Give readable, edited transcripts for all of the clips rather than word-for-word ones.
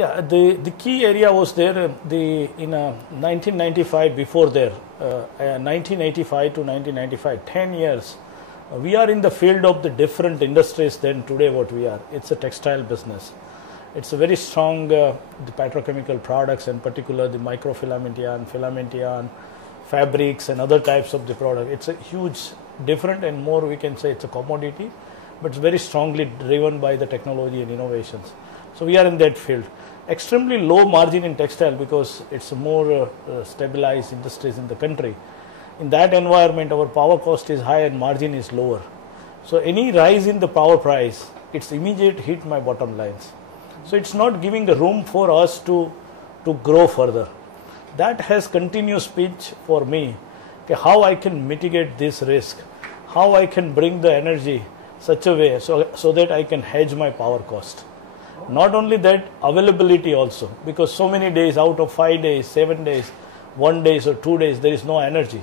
Yeah, the key area was there in 1995. Before there, 1985 to 1995, 10 years. We are in the field of the different industries than today what we are. It's a textile business. It's a very strong the petrochemical products, in particular the microfilament yarn, filament yarn, fabrics and other types of the product. It's a huge different and more, we can say it's a commodity, but it's very strongly driven by the technology and innovations. So we are in that field. Extremely low margin in textile because it's a more stabilized industries in the country. In that environment, our power cost is high and margin is lower. So any rise in the power price, it's immediate hit my bottom lines. So it's not giving the room for us to grow further. That has continuous pitch for me, okay, how I can mitigate this risk, how I can bring the energy such a way so that I can hedge my power cost. Not only that, availability also, because so many days out of 5 days, 7 days, 1 day or 2 days, there is no energy.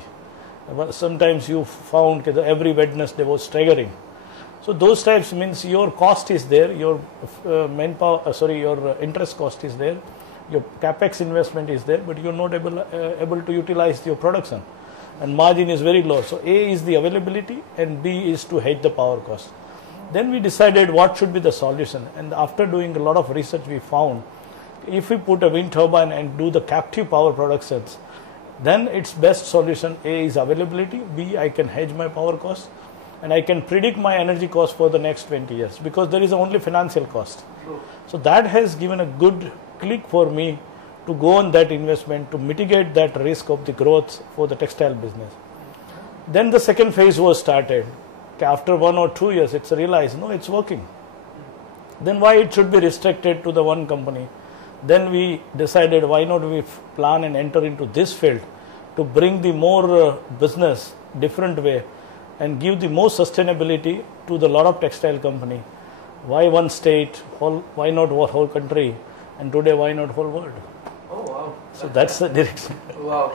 Sometimes you found that every Wednesday was staggering. So those types means your cost is there, your manpower, your interest cost is there, your capex investment is there, but you're not able to utilize your production, and margin is very low. So A is the availability and B is to hedge the power cost. Then we decided what should be the solution, and after doing a lot of research we found if we put a wind turbine and do the captive power productions, then its best solution A is availability, B I can hedge my power cost, and I can predict my energy cost for the next 20 years because there is only financial cost. So that has given a good click for me to go on that investment to mitigate that risk of the growth for the textile business. Then the second phase was started. After 1 or 2 years, it's realized, no, it's working. Then why it should be restricted to the one company? Then we decided, why not we plan and enter into this field to bring the more business different way and give the more sustainability to the lot of textile company. Why one state, why not whole country, and today why not whole world? Oh wow. So that's the direction. Wow.